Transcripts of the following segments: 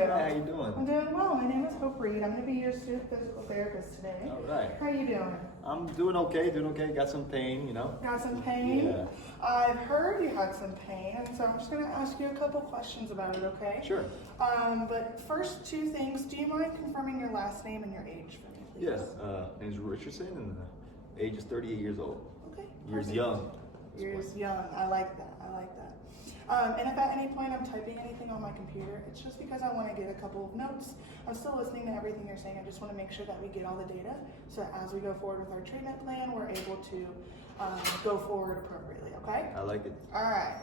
you? Hi, how you doing? I'm doing well. My name is Hope Reed. I'm going to be your student physical therapist today. All right. How are you doing? I'm doing okay, Got some pain, you know? Got some pain? Yeah. I've heard you had some pain, and so I'm just going to ask you a couple questions about it, okay? Sure. But first two things, do you mind confirming your last name and your age for me, please? Yes. Name's Richardson, and the age is 38 years old. Okay. Years perfect. young. Years young. I like that. I like that. And if at any point I'm typing anything on my computer, it's just because I want to get a couple of notes. I'm still listening to everything you're saying. I just want to make sure that we get all the data so that as we go forward with our treatment plan, we're able to go forward appropriately, okay? I like it. All right.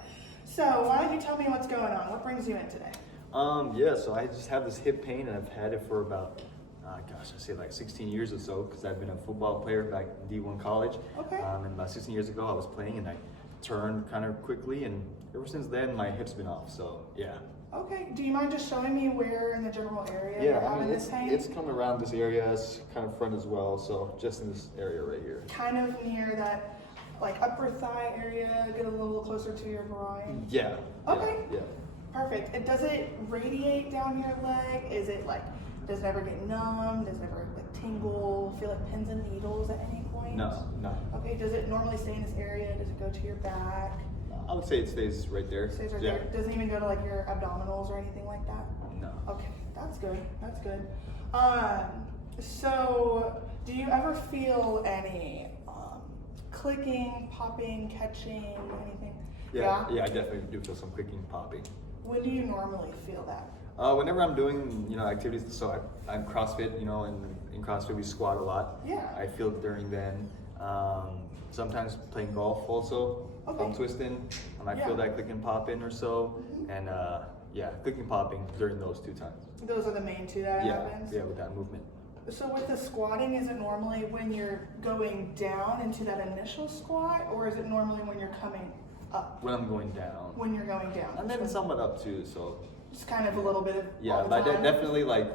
So why don't you tell me what's going on? What brings you in today? Yeah, so I just have this hip pain, and I've had it for about, I say like 16 years or so, because I've been a football player back in D1 college. Okay. And about 16 years ago, I was playing, and I turned kind of quickly, and ever since then, my hip's been off, so yeah. Okay. Do you mind just showing me where in the general area Yeah, you're I having mean, this pain? it's coming around this area, it's kind of front as well, so just in this area right here. Kind of near that like upper thigh area, get a little closer to your groin. Yeah. Okay. Yeah. Perfect. And does it radiate down your leg? Is it like, does it ever get numb? Does it ever like tingle? Feel like pins and needles at any point? No. Okay, does it normally stay in this area? Does it go to your back? I would say it stays right there. Stays right Yeah. there? Doesn't even go to like your abdominals or anything like that? No. Okay, that's good. That's good. So do you ever feel any clicking, popping, catching, anything? Yeah, I definitely do feel some clicking, popping. When do you normally feel that? Whenever I'm doing, activities, so I'm CrossFit, and in CrossFit we squat a lot. Yeah. I feel it during then. Sometimes playing golf also, Okay. I'm twisting, I Yeah. feel that clicking, popping or so, and clicking, popping during those 2 times. Those are the main two that happens? Yeah, with that movement. So with the squatting, is it normally when you're going down into that initial squat, or is it normally when you're coming up? When I'm going down. When you're going down. And then somewhat up too, so. It's kind of a little bit of Yeah, all the but time. definitely like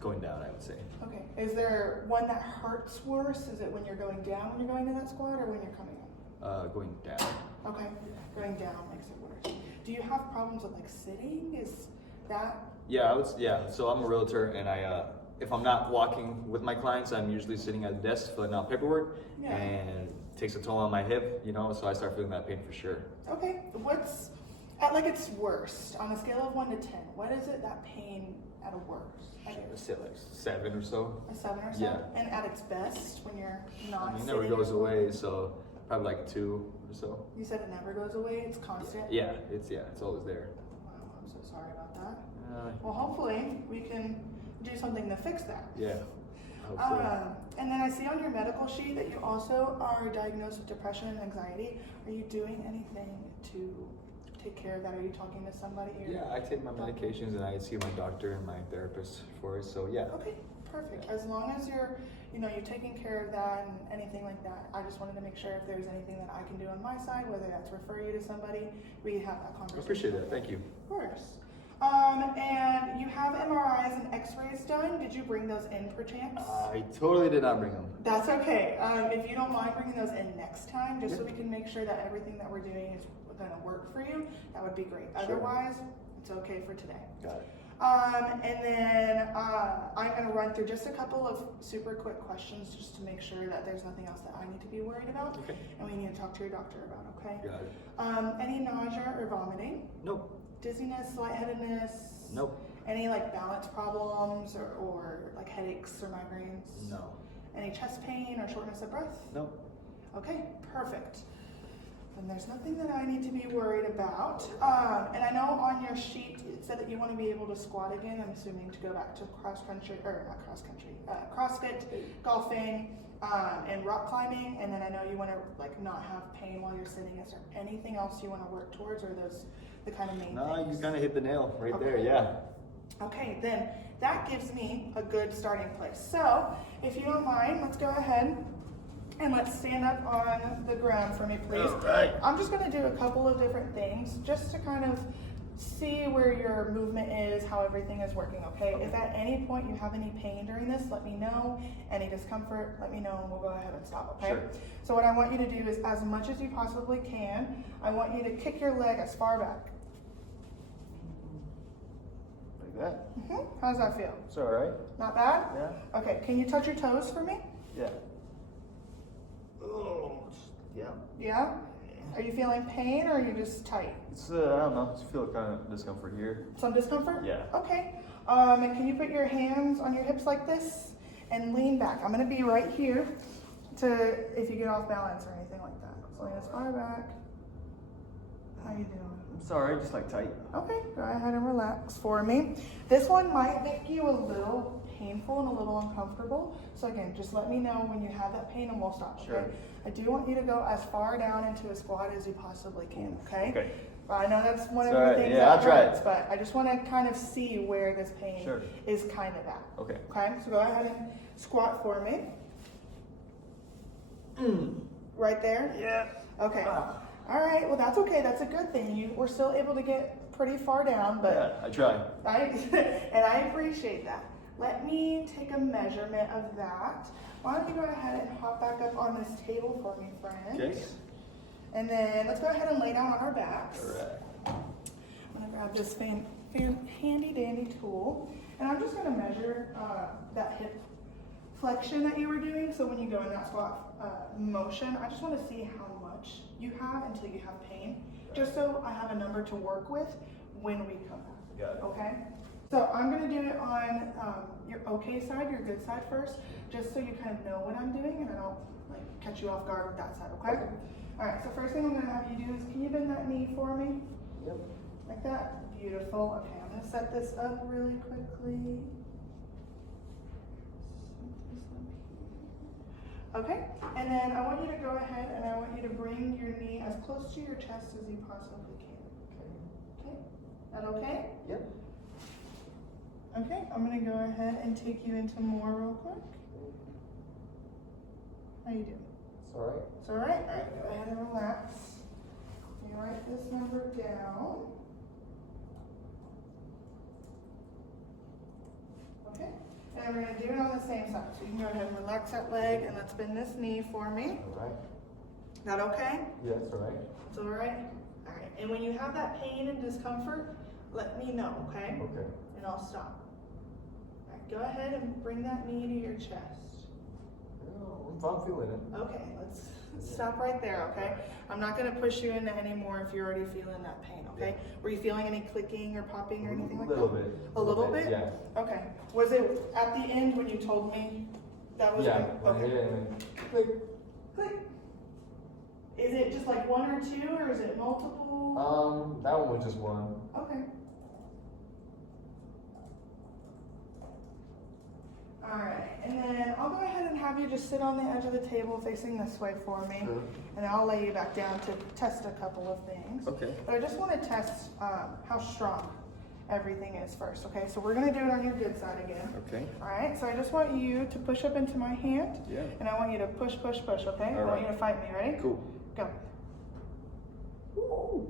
going down, I would say. Okay. Is there one that hurts worse? Is it when you're going down when you're going to that squat, or when you're coming up? Going down. Okay. Going down makes it worse. Do you have problems with like sitting? Is that? Yeah, so I'm a realtor, and if I'm not walking with my clients, I'm usually sitting at the desk filling out paperwork, Yeah. and it takes a toll on my hip, so I start feeling that pain for sure. Okay. What's at like its worst on a scale of 1 to 10? What is it that pain at a worst? I would say like 7 or so. A 7 or so? Yeah. And at its best when you're not It never sitting goes or away, so probably like 2 or so. You said it never goes away, it's constant? Yeah, it's always there. Wow, I'm so sorry about that. Uh, Well, hopefully we can do something to fix that. yeah, I hope so. And then I see on your medical sheet that you also are diagnosed with depression and anxiety. Are you doing anything to take care of that? Are you talking to somebody? Or Yeah, I take my medications, and I see my doctor and my therapist for it, so yeah. Okay, perfect. As long as you're taking care of that and anything like that, I just wanted to make sure if there's anything that I can do on my side, whether that's refer you to somebody, we have that I conversation. appreciate that, thank you. Of course. And you have MRIs and X-rays done. Did you bring those in perchance? I totally did not bring them. That's okay. If you don't mind bringing those in next time, just so we can make sure that everything that we're doing is going to work for you, that would be great. Sure. Otherwise, it's okay for today. Got it. And then I'm going to run through just a couple of super quick questions just to make sure that there's nothing else that I need to be worried about. Okay. And we need to talk to your doctor about, okay? Got it. Any nausea or vomiting? Nope. Dizziness, lightheadedness? Nope. Any like balance problems or like headaches or migraines? No. Any chest pain or shortness of breath? Nope. Okay, perfect. Then there's nothing that I need to be worried about. And I know on your sheet it said that you want to be able to squat again. I'm assuming to go back to CrossFit, golfing, and rock climbing. And then I know you want to like not have pain while you're sitting. Is there anything else you want to work towards, or are those the kind of main No, things? you kind of hit the nail right there, Okay. yeah. Okay, then that gives me a good starting place. So, if you don't mind, let's go ahead and let's stand up on the ground for me, please. All right. I'm just going to do a couple of different things just to kind of see where your movement is, how everything is working, okay? If at any point you have any pain during this, let me know. Any discomfort, let me know, and we'll go ahead and stop, okay? Sure. So what I want you to do is, as much as you possibly can, I want you to kick your leg as far back. Like Yeah. How does that feel? It's all right. Not bad? Yeah. Okay, can you touch your toes for me? Yeah. Oh, yeah. Yeah? Are you feeling pain or are you just tight? It's I don't know. I just feel kind of discomfort here. Some discomfort? Yeah. Okay. And can you put your hands on your hips like this and lean back? I'm gonna be right here to if you get off balance or anything like that. So lean as far back. How you doing? I'm sorry, just like tight. Okay, go ahead and relax for me. This one might make you a little painful and a little uncomfortable. So again, just let me know when you have that pain and we'll stop, okay? Sure. I do want you to go as far down into a squat as you possibly can, okay? Okay. I know that's one of It's all the right. things Yeah, that I'll try it. hurts, but I just want to kind of see where this pain Sure. is kind of at. Okay. Okay, so go ahead and squat for me. Right there? Yeah. Okay. Ah. All right, well that's okay. That's a good thing. You were still able to get pretty far down, but Yeah, I try. and I appreciate that. Let me take a measurement of that. Why don't you go ahead and hop back up on this table for me, friend? Okay. And then let's go ahead and lay down on our backs. All right. I'm gonna grab this handy dandy tool, and I'm just gonna measure that hip flexion that you were doing. So when you go in that squat motion, I just want to see how much you have until you have pain, just so I have a number to work with when we come back. Got it. Okay. So I'm gonna do it on your okay side, your good side first, just so you kind of know what I'm doing and I don't like catch you off guard with that side. Okay. All right. So first thing I'm gonna have you do is, can you bend that knee for me? Yep. Like that? Beautiful. Okay, I'm gonna set this up really quickly. Okay, and then I want you to go ahead and I want you to bring your knee as close to your chest as you possibly can. Okay, that okay? Yep. Okay, I'm gonna go ahead and take you into more real quick. How you doing? It's all right. It's all right? All right, go ahead and relax. You write this number down. Okay, and we're gonna do it on the same side. So you can go ahead and relax that leg and let's bend this knee for me. All right. That okay? Yeah, it's all right. It's all right? All right, and when you have that pain and discomfort, let me know, okay? Okay. And I'll stop. All right, go ahead and bring that knee to your chest. I'm feeling it. Okay, let's stop right there, okay? I'm not gonna push you into any more if you're already feeling that pain, okay? Were you feeling any clicking or popping or anything like that? A little bit. A little bit? Yeah. Okay. Was it at the end when you told me that was Yeah. when- okay. Yeah, and then click. Click. Is it just like one or two or is it multiple? That one was just one. Okay. Alright, and then I'll go ahead and have you just sit on the edge of the table facing this way for me. Sure. And I'll lay you back down to test a couple of things. Okay. But I just want to test how strong everything is first, okay? So we're going to do it on your good side again. Okay. Alright, so I just want you to push up into my hand. Yeah. And I want you to push, push, push, okay? I want Alright. you to fight me, ready? Cool. Go.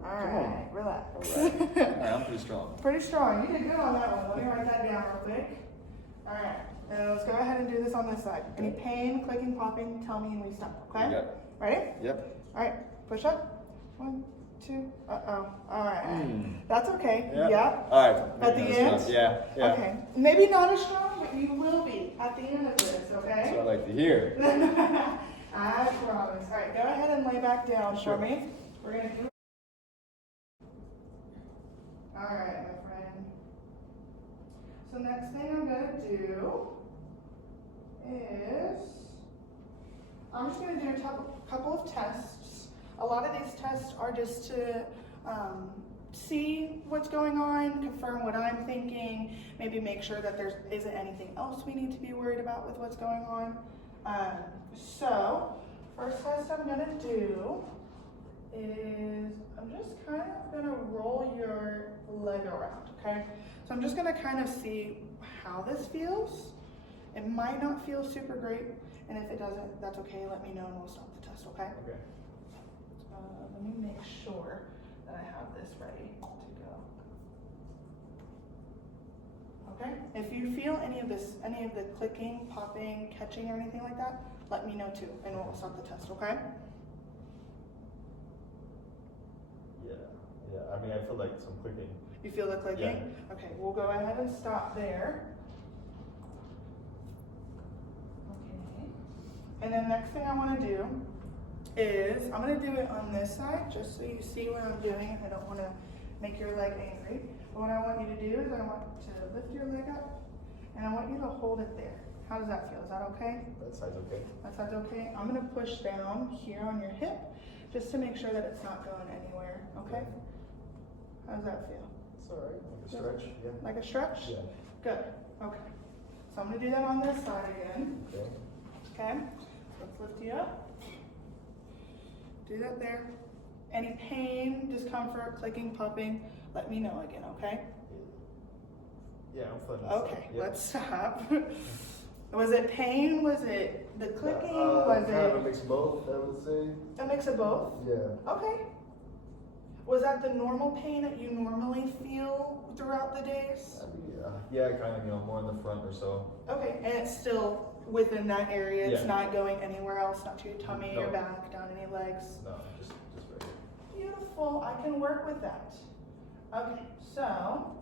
Alright, relax. All right, I'm pretty strong. Pretty strong. You did good on that one. Let me write that down real quick. Alright, and let's go ahead and do this on this side. Any pain, clicking, popping, tell me and we stop, okay? Yep. Ready? Yep. Alright, push up. 1, 2, uh-oh. Alright. Mm. That's okay. Yeah. Yep. All right. At the end? Yeah. Yeah. Okay. Maybe not as strong, but you will be at the end of this, That's what okay? I like to hear. I promise. Alright, go ahead and lay back down Sure. for me. We're gonna do. Alright, my friend. So next thing I'm gonna do is I'm just gonna do a couple of tests. A lot of these tests are just to see what's going on, confirm what I'm thinking, maybe make sure that there isn't anything else we need to be worried about with what's going on. So first test I'm gonna do is I'm just kind of gonna roll your leg around, okay? So I'm just gonna kind of see how this feels. It might not feel super great, and if it doesn't, that's okay. Let me know and we'll stop the test, okay? Okay. Let me make sure that I have this ready to go. Okay? If you feel any of the clicking, popping, catching, or anything like that, let me know too, and we'll stop the test, okay? Yeah. Yeah. I mean, I feel like some clicking. You feel the clicking? Okay, we'll go ahead and stop there. Okay. And then next thing I want to do is, I'm going to do it on this side, just so you see what I'm doing. I don't want to make your leg angry. But what I want you to do is I want to lift your leg up, and I want you to hold it there. How does that feel? Is that okay? That side's okay. That side's okay? I'm going to push down here on your hip, just to make sure that it's not going anywhere, okay? How does that feel? It's alright. Like a stretch. Yeah. Like a stretch? Yeah. Good, okay. So I'm going to do that on this side again, Okay. okay? Let's lift you up. Do that there. Any pain, discomfort, clicking, popping, let me know again, okay? Yeah, I'm feeling this Okay, side. Yeah. let's stop. Was it pain? Was it the clicking? Was Kind of a it mix of both, I would say. a mix of both? Yeah. Okay. Was that the normal pain that you normally feel throughout the days? Yeah, kind of, more in the front or so. Okay, and it's still within that area. It's Yeah. not going anywhere else, not to your tummy, your No. back, down any legs. No, just right here. Beautiful, I can work with that. Okay, so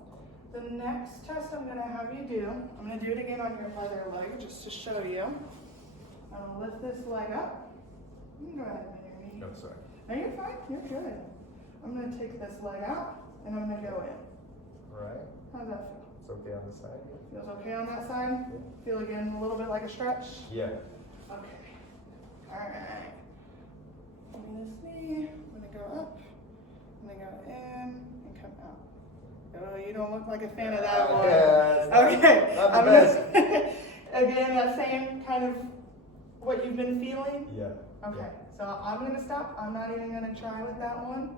the next test I'm gonna have you do, I'm gonna do it again on your other leg just to show you. I'm gonna lift this leg up. You can go ahead and bend your knee. No, sorry. No, you're fine, you're good. I'm gonna take this leg out and I'm gonna go in. Alright. How's that feel? It's okay on this side. Feels okay on that side? Feel again a little bit like a stretch? Yeah. Okay. Alright. Give me this knee. I'm gonna go up. I'm gonna go in and come out. Oh, you don't look like a fan of that one. Yeah, it's Okay. not the I'm best. gonna again, that same kind of what you've been feeling? Yeah. Okay. So I'm gonna stop. I'm not even gonna try with that one.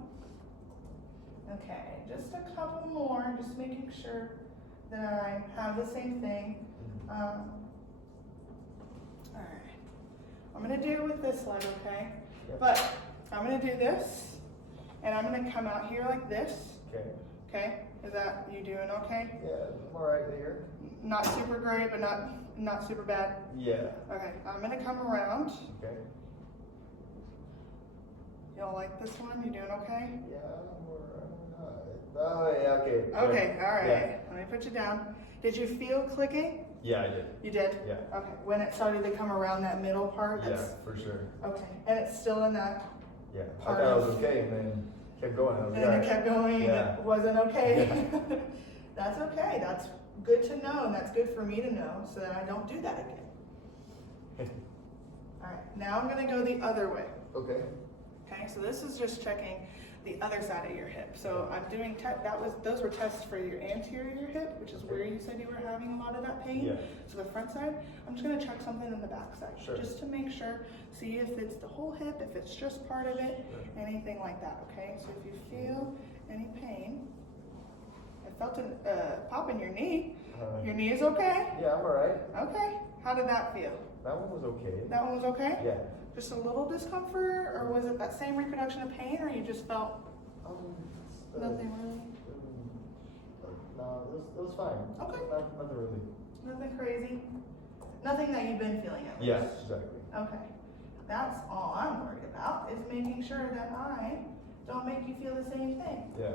Okay, just a couple more, just making sure that I have the same thing. Alright. I'm gonna do it with this leg, okay? Yep. But I'm gonna do this, and I'm gonna come out here like this, Okay. okay? Is that, you doing okay? Yeah, I'm alright here. Not super great, but not super bad. Yeah. Okay, I'm gonna come around. Okay. Y'all like this one? You doing okay? Yeah, I'm alright. Oh, yeah, okay. Okay, Yeah. alright. Yeah. Let me put you down. Did you feel clicking? Yeah, I did. You did? Yeah. Okay, when it started to come around that middle part? Yeah, That's, for sure. okay, and it's still in that, Yeah. I Part thought I was of- okay and then kept going. I was and it kept going, and Yeah. it wasn't okay? That's okay, that's good to know, and that's good for me to know, so that I don't do that again. Alright, now I'm gonna go the other way. Okay. Okay, so this is just checking the other side of your hip. So I'm doing, those were tests for your anterior hip, which is where you said you were having a lot of that pain. Yeah. So the front side, I'm just gonna check something in the back side. Sure. Just to make sure, see if it's the whole hip, if it's just part of it, Sure. anything like that, okay? So if you feel any pain, I felt a pop in your knee. Your knee is okay? Yeah, I'm alright. Okay. How did that feel? That one was okay. That one was okay? Yeah. Just a little discomfort, or was it that same reproduction of pain, or you just felt nothing really? No, it was fine. Okay. Nothing really. Nothing crazy? Nothing that you've been feeling at least? Yeah, exactly. Okay. That's all I'm worried about, is making sure that I don't make you feel the same thing. Yeah.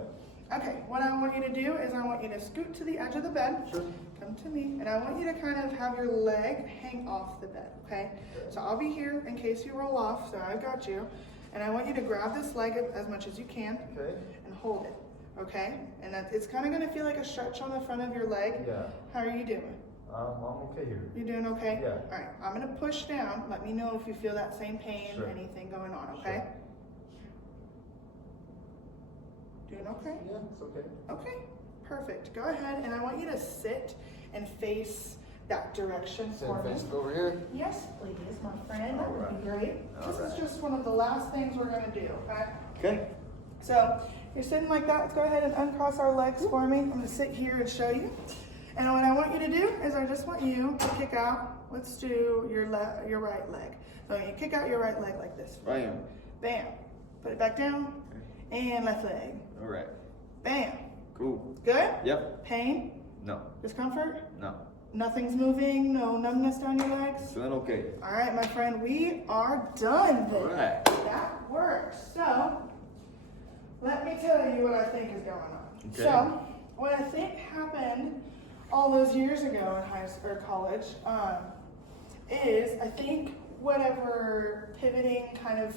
Okay, what I want you to do is I want you to scoot to the edge of the bed. Sure. Come to me, and I want you to kind of have your leg hang off the bed, okay? So I'll be here in case you roll off, so I've got you. And I want you to grab this leg as much as you can Okay. and hold it, okay? And it's kind of gonna feel like a stretch on the front of your leg. Yeah. How are you doing? I'm okay here. You doing okay? Yeah. All right, I'm gonna push down. Let me know if you feel that same pain, Sure. anything going on, okay? Doing okay? Yeah, it's okay. Okay, perfect. Go ahead, and I want you to sit and face that direction for me. over here. Yes, please, my friend. That would be great. All This is right. just one of the last things we're gonna do, okay? Okay. So you're sitting like that. Let's go ahead and uncross our legs for me. I'm gonna sit here and show you. And what I want you to do is I just want you to kick out. Let's do your right leg. So you kick out your right leg like this. Bam. Bam. Put it back down. And left leg. All right. Bam. Cool. Good? Yep. Pain? No. Discomfort? No. Nothing's moving? No numbness down your legs? Feeling okay. All right, my friend, we are done there. All right. That works. So, let me tell you what I think is going on. Okay. So, what I think happened all those years ago in high school or college is I think whatever pivoting kind of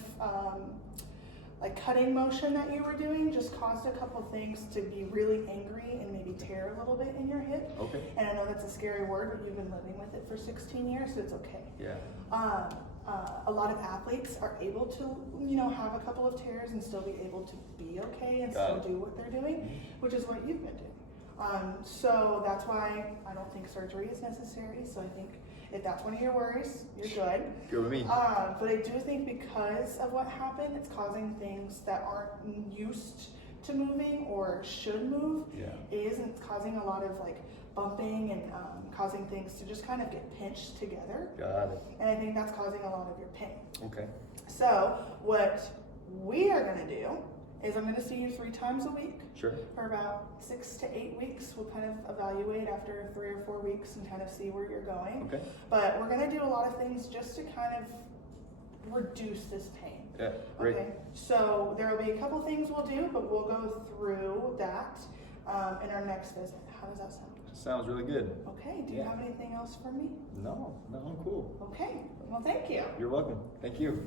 like cutting motion that you were doing just caused a couple things to be really angry and maybe tear a little bit in your hip. Okay. And I know that's a scary word, but you've been living with it for 16 years, so it's okay. Yeah. A lot of athletes are able to, have a couple of tears and still be able to be okay and still do what they're doing, which is what you've been doing. So that's why I don't think surgery is necessary. So I think if that's one of your worries, you're good. Good with me. But I do think because of what happened, it's causing things that aren't used to moving or should move. Yeah. It's causing a lot of like bumping and causing things to just kind of get pinched together. Got it. And I think that's causing a lot of your pain. Okay. So what we are going to do is I'm going to see you 3 times a week Sure. for about 6 to 8 weeks. We'll kind of evaluate after 3 or 4 weeks and kind of see where you're going. Okay. But we're going to do a lot of things just to kind of reduce this pain. Yeah. Great. Okay. So there will be a couple things we'll do, but we'll go through that in our next visit. How does that sound? Sounds really good. Okay. Do you have anything else for me? No, I'm cool. Okay. Well, thank you. You're welcome. Thank you.